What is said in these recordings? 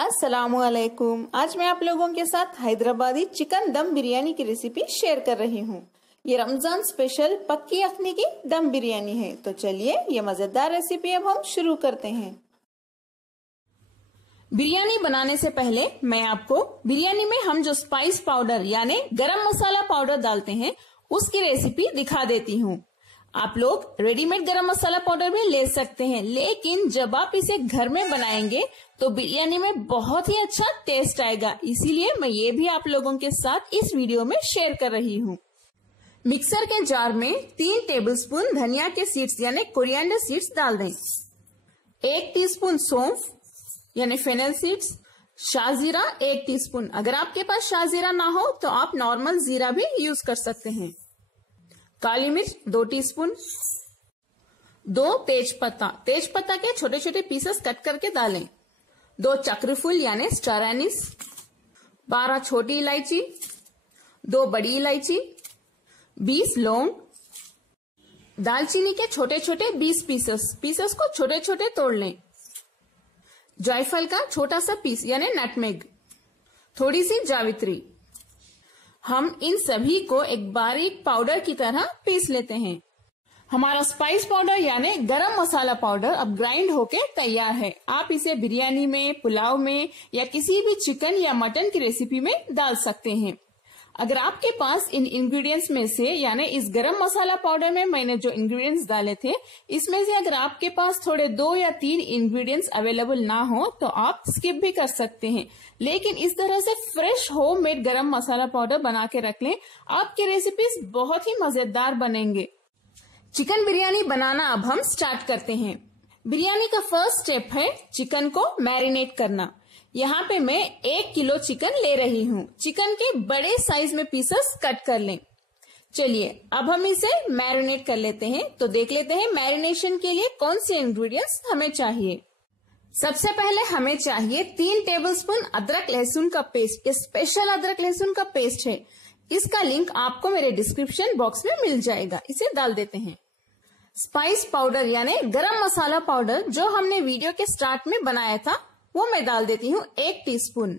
अस्सलामुअलैकुम। आज मैं आप लोगों के साथ हैदराबादी चिकन दम बिरयानी की रेसिपी शेयर कर रही हूँ। ये रमजान स्पेशल पक्की अखनी की दम बिरयानी है। तो चलिए ये मजेदार रेसिपी अब हम शुरू करते हैं। बिरयानी बनाने से पहले मैं आपको बिरयानी में हम जो स्पाइस पाउडर यानी गरम मसाला पाउडर डालते हैं उसकी रेसिपी दिखा देती हूँ। आप लोग रेडीमेड गरम मसाला पाउडर भी ले सकते हैं, लेकिन जब आप इसे घर में बनाएंगे तो बिरयानी में बहुत ही अच्छा टेस्ट आएगा। इसीलिए मैं ये भी आप लोगों के साथ इस वीडियो में शेयर कर रही हूँ। मिक्सर के जार में 3 टेबलस्पून धनिया के सीड्स यानी कोरिएंडर सीड्स डाल दें। 1 टीस्पून सौंफ यानी फेनल सीड्स, शाहजीरा 1 टीस्पून। अगर आपके पास शाहजीरा ना हो तो आप नॉर्मल जीरा भी यूज कर सकते हैं। काली मिर्च 2 टीस्पून, 2 तेजपत्ता के छोटे छोटे पीसेस कट करके डालें। 2 चक्रफूल यानी स्टार एनिस, 12 छोटी इलायची, 2 बड़ी इलायची, 20 लौंग, दालचीनी के छोटे छोटे 20 पीसेस को छोटे छोटे तोड़ लें। जायफल का छोटा सा पीस यानी नटमेग, थोड़ी सी जावित्री। हम इन सभी को एक बारीक पाउडर की तरह पीस लेते हैं। हमारा स्पाइस पाउडर यानी गरम मसाला पाउडर अब ग्राइंड होके तैयार है। आप इसे बिरयानी में, पुलाव में या किसी भी चिकन या मटन की रेसिपी में डाल सकते हैं। अगर आपके पास इन इंग्रेडिएंट्स में से यानी इस गरम मसाला पाउडर में मैंने जो इंग्रेडिएंट्स डाले थे इसमें से अगर आपके पास थोड़े 2 या 3 इंग्रेडिएंट्स अवेलेबल ना हो तो आप स्किप भी कर सकते हैं, लेकिन इस तरह से फ्रेश होममेड गरम मसाला पाउडर बना के रख लें। आपकी रेसिपीज बहुत ही मजेदार बनेंगे। चिकन बिरयानी बनाना अब हम स्टार्ट करते हैं। बिरयानी का फर्स्ट स्टेप है चिकन को मैरिनेट करना। यहाँ पे मैं 1 किलो चिकन ले रही हूँ। चिकन के बड़े साइज में पीसेस कट कर लें। चलिए अब हम इसे मैरिनेट कर लेते हैं। तो देख लेते हैं मैरिनेशन के लिए कौन से इंग्रेडिएंट्स हमें चाहिए। सबसे पहले हमें चाहिए 3 टेबलस्पून अदरक लहसुन का पेस्ट। ये स्पेशल अदरक लहसुन का पेस्ट है। इसका लिंक आपको मेरे डिस्क्रिप्शन बॉक्स में मिल जाएगा। इसे डाल देते हैं। स्पाइस पाउडर यानी गरम मसाला पाउडर जो हमने वीडियो के स्टार्ट में बनाया था वो मैं डाल देती हूँ 1 टीस्पून।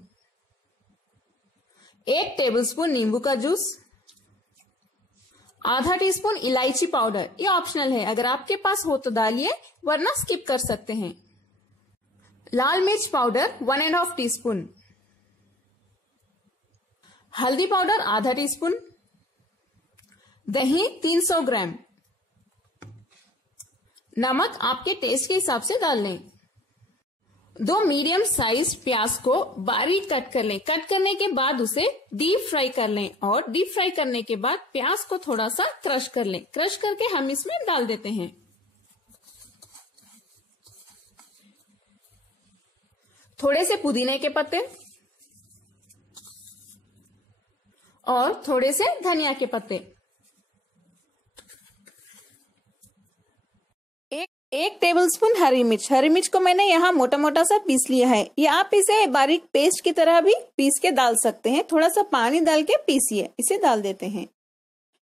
1 टेबलस्पून नींबू का जूस, आधा टीस्पून इलायची पाउडर, ये ऑप्शनल है, अगर आपके पास हो तो डालिए वरना स्किप कर सकते हैं। लाल मिर्च पाउडर 1.5 टीस्पून, हल्दी पाउडर आधा टीस्पून, दही 300 ग्राम, नमक आपके टेस्ट के हिसाब से डाल लें। 2 मीडियम साइज प्याज को बारीक कट कर लें। कट करने के बाद उसे डीप फ्राई कर लें और डीप फ्राई करने के बाद प्याज को थोड़ा सा क्रश कर लें। क्रश करके हम इसमें डाल देते हैं। थोड़े से पुदीने के पत्ते और थोड़े से धनिया के पत्ते। 1 टेबलस्पून हरी मिर्च को मैंने यहाँ मोटा मोटा सा पीस लिया है। ये आप इसे बारीक पेस्ट की तरह भी पीस के डाल सकते हैं। थोड़ा सा पानी डाल के पीसिए। इसे डाल देते हैं।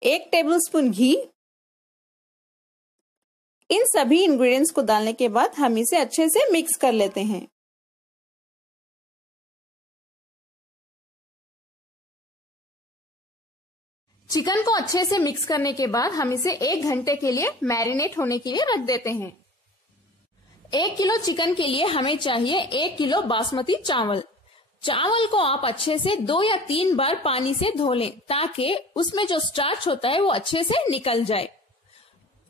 1 टेबलस्पून घी। इन सभी इंग्रेडिएंट्स को डालने के बाद हम इसे अच्छे से मिक्स कर लेते हैं। चिकन को अच्छे से मिक्स करने के बाद हम इसे 1 घंटे के लिए मैरिनेट होने के लिए रख देते हैं। 1 किलो चिकन के लिए हमें चाहिए 1 किलो बासमती चावल। चावल को आप अच्छे से 2 या 3 बार पानी से धो लें ताकि उसमें जो स्टार्च होता है वो अच्छे से निकल जाए।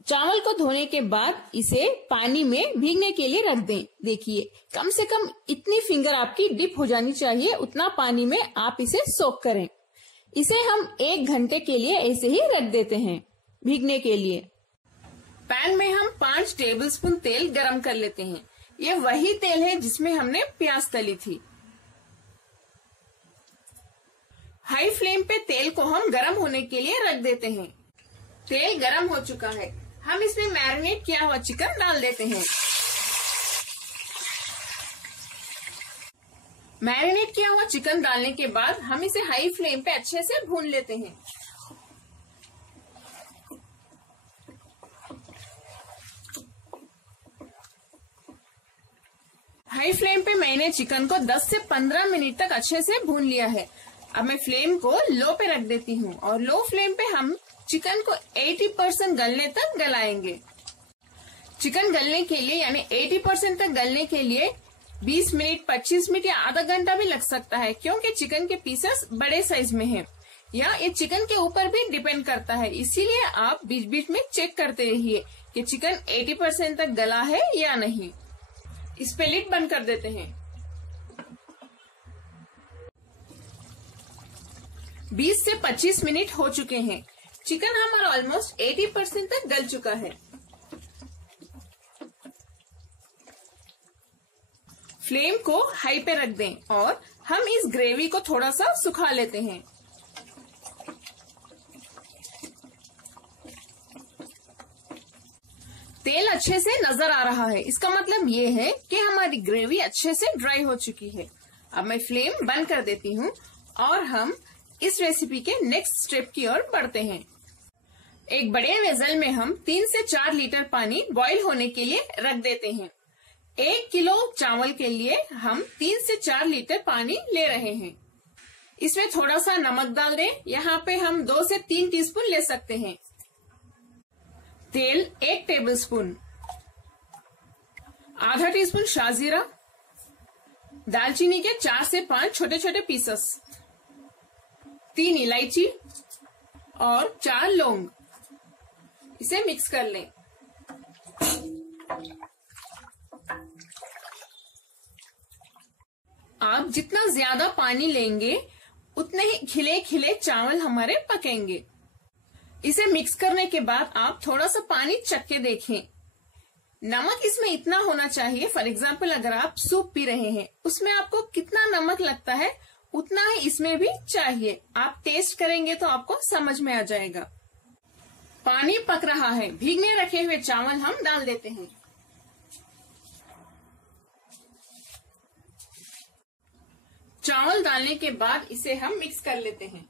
चावल को धोने के बाद इसे पानी में भीगने के लिए रख दें। देखिए कम से कम इतनी फिंगर आपकी डिप हो जानी चाहिए, उतना पानी में आप इसे सोक करें। इसे हम 1 घंटे के लिए ऐसे ही रख देते हैं भीगने के लिए। पैन में हम 5 टेबलस्पून तेल गरम कर लेते हैं। ये वही तेल है जिसमें हमने प्याज तली थी। हाई फ्लेम पे तेल को हम गरम होने के लिए रख देते हैं। तेल गरम हो चुका है। हम इसमें मैरिनेट किया हुआ चिकन डाल देते हैं। मैरिनेट किया हुआ चिकन डालने के बाद हम इसे हाई फ्लेम पे अच्छे से भून लेते हैं। हाई फ्लेम पे मैंने चिकन को 10 से 15 मिनट तक अच्छे से भून लिया है। अब मैं फ्लेम को लो पे रख देती हूँ और लो फ्लेम पे हम चिकन को 80% गलने तक गलाएंगे। चिकन गलने के लिए यानी 80% तक गलने के लिए 20 मिनट, 25 मिनट या आधा घंटा भी लग सकता है, क्योंकि चिकन के पीसेस बड़े साइज में हैं। या ये चिकन के ऊपर भी डिपेंड करता है, इसीलिए आप बीच बीच में चेक करते रहिए कि चिकन 80% तक गला है या नहीं। इस पे लिड बंद कर देते हैं। 20 से 25 मिनट हो चुके हैं। चिकन हमारा ऑलमोस्ट 80% तक गल चुका है। फ्लेम को हाई पे रख दें और हम इस ग्रेवी को थोड़ा सा सुखा लेते हैं। तेल अच्छे से नजर आ रहा है, इसका मतलब ये है कि हमारी ग्रेवी अच्छे से ड्राई हो चुकी है। अब मैं फ्लेम बंद कर देती हूँ और हम इस रेसिपी के नेक्स्ट स्टेप की ओर बढ़ते हैं। एक बड़े वेसल में हम 3 से 4 लीटर पानी बॉईल होने के लिए रख देते हैं। 1 किलो चावल के लिए हम 3 से 4 लीटर पानी ले रहे हैं। इसमें थोड़ा सा नमक डाल दें, यहाँ पे हम 2 से 3 टीस्पून ले सकते हैं। तेल 1 टेबलस्पून, आधा टीस्पून शाजीरा, दालचीनी के 4 से 5 छोटे छोटे पीसेस, 3 इलायची और 4 लौंग। इसे मिक्स कर लें। आप जितना ज्यादा पानी लेंगे उतने ही खिले खिले चावल हमारे पकेंगे। इसे मिक्स करने के बाद आप थोड़ा सा पानी चख के देखें। नमक इसमें इतना होना चाहिए, फॉर एग्जाम्पल अगर आप सूप पी रहे हैं उसमें आपको कितना नमक लगता है उतना ही इसमें भी चाहिए। आप टेस्ट करेंगे तो आपको समझ में आ जाएगा। पानी पक रहा है, भीगने रखे हुए चावल हम डाल देते हैं। चावल डालने के बाद इसे हम मिक्स कर लेते हैं।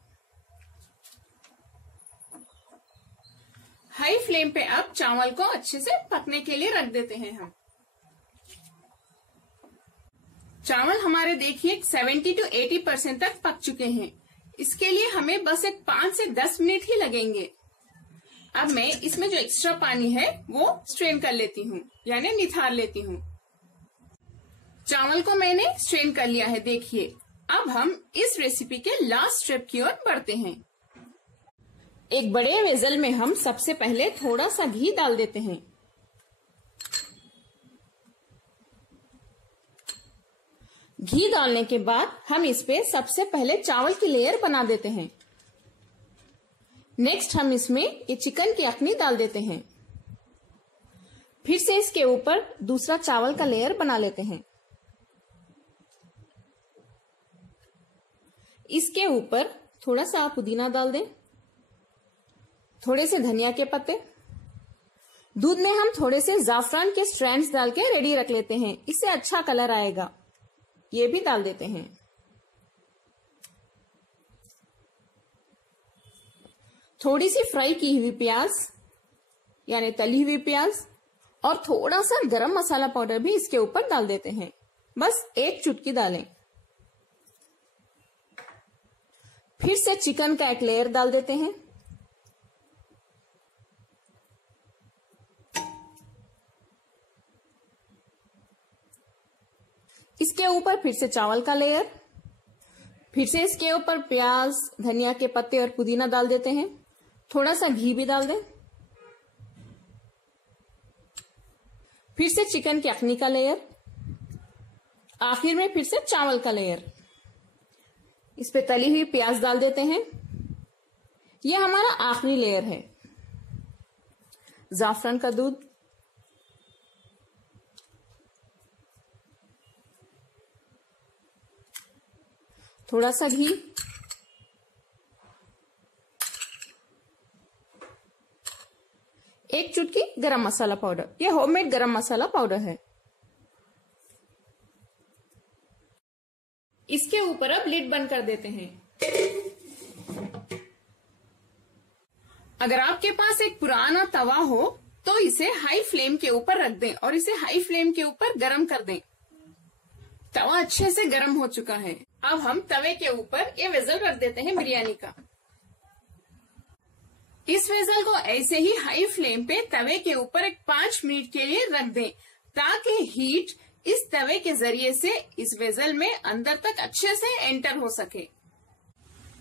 हाई फ्लेम पे अब चावल को अच्छे से पकने के लिए रख देते हैं हम। चावल हमारे देखिए 70 to 80% तक पक चुके हैं। इसके लिए हमें बस एक 5 से 10 मिनट ही लगेंगे। अब मैं इसमें जो एक्स्ट्रा पानी है वो स्ट्रेन कर लेती हूँ, यानी निथार लेती हूँ। चावल को मैंने स्ट्रेन कर लिया है, देखिए। अब हम इस रेसिपी के लास्ट स्टेप की ओर बढ़ते हैं। एक बड़े वेसल में हम सबसे पहले थोड़ा सा घी डाल देते हैं। घी डालने के बाद हम इस पे सबसे पहले चावल की लेयर बना देते हैं। नेक्स्ट हम इसमें ये चिकन की अखनी डाल देते हैं। फिर से इसके ऊपर दूसरा चावल का लेयर बना लेते हैं। इसके ऊपर थोड़ा सा पुदीना डाल दें, थोड़े से धनिया के पत्ते। दूध में हम थोड़े से जाफरान के स्ट्रैंड्स डाल के रेडी रख लेते हैं, इससे अच्छा कलर आएगा। ये भी डाल देते हैं। थोड़ी सी फ्राई की हुई प्याज यानी तली हुई प्याज और थोड़ा सा गरम मसाला पाउडर भी इसके ऊपर डाल देते हैं, बस 1 चुटकी डालें। फिर से चिकन का एक लेयर डाल देते हैं। इसके ऊपर फिर से चावल का लेयर, फिर से इसके ऊपर प्याज, धनिया के पत्ते और पुदीना डाल देते हैं। थोड़ा सा घी भी डाल दें। फिर से चिकन की अखनी का लेयर, आखिर में फिर से चावल का लेयर। इस पे तली हुई प्याज डाल देते हैं। यह हमारा आखिरी लेयर है। जाफरान का दूध, थोड़ा सा घी, एक चुटकी गरम मसाला पाउडर। यह होममेड गरम मसाला पाउडर है। इसके ऊपर अब लिड बंद कर देते हैं। अगर आपके पास एक पुराना तवा हो तो इसे हाई फ्लेम के ऊपर रख दें और इसे हाई फ्लेम के ऊपर गरम कर दें। तवा अच्छे से गर्म हो चुका है। अब हम तवे के ऊपर ये वेसल रख देते हैं बिरयानी का। इस वेसल को ऐसे ही हाई फ्लेम पे तवे के ऊपर एक 5 मिनट के लिए रख दें, ताकि हीट इस तवे के जरिए से इस वेसल में अंदर तक अच्छे से एंटर हो सके।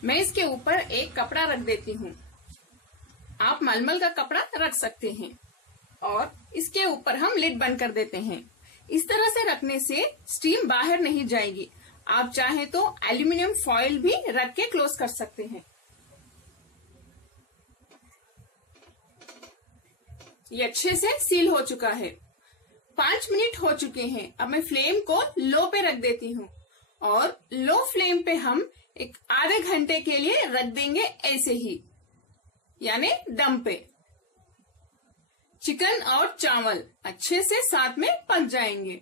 मैं इसके ऊपर एक कपड़ा रख देती हूँ। आप मलमल का कपड़ा रख सकते हैं और इसके ऊपर हम लिड बंद कर देते हैं। इस तरह से रखने से स्टीम बाहर नहीं जाएगी। आप चाहे तो एल्यूमिनियम फॉइल भी रख के क्लोज कर सकते हैं। ये अच्छे से सील हो चुका है। 5 मिनट हो चुके हैं। अब मैं फ्लेम को लो पे रख देती हूँ और लो फ्लेम पे हम एक आधे घंटे के लिए रख देंगे ऐसे ही, यानी दम पे। चिकन और चावल अच्छे से साथ में पक जाएंगे।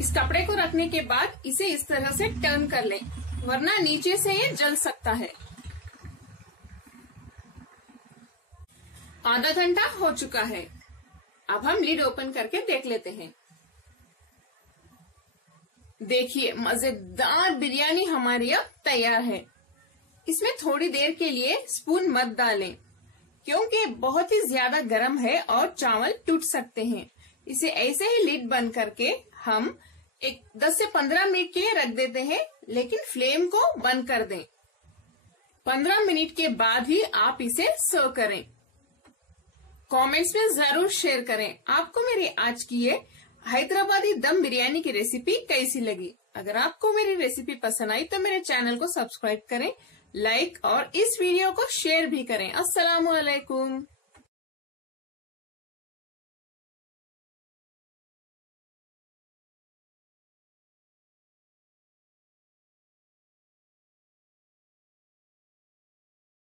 इस कपड़े को रखने के बाद इसे इस तरह से टर्न कर लें, वरना नीचे से ये जल सकता है। आधा घंटा हो चुका है। अब हम लिड ओपन करके देख लेते हैं। देखिए, मजेदार बिरयानी हमारी अब तैयार है। इसमें थोड़ी देर के लिए स्पून मत डालें, क्योंकि बहुत ही ज्यादा गर्म है और चावल टूट सकते हैं। इसे ऐसे ही लिड बंद करके हम एक 10 से 15 मिनट के लिए रख देते हैं, लेकिन फ्लेम को बंद कर दें। 15 मिनट के बाद ही आप इसे सर्व करें। कमेंट्स में जरूर शेयर करें आपको मेरी आज की ये हैदराबादी दम बिरयानी की रेसिपी कैसी लगी। अगर आपको मेरी रेसिपी पसंद आई तो मेरे चैनल को सब्सक्राइब करें, लाइक और इस वीडियो को शेयर भी करें। अस्सलामुअलैकुम।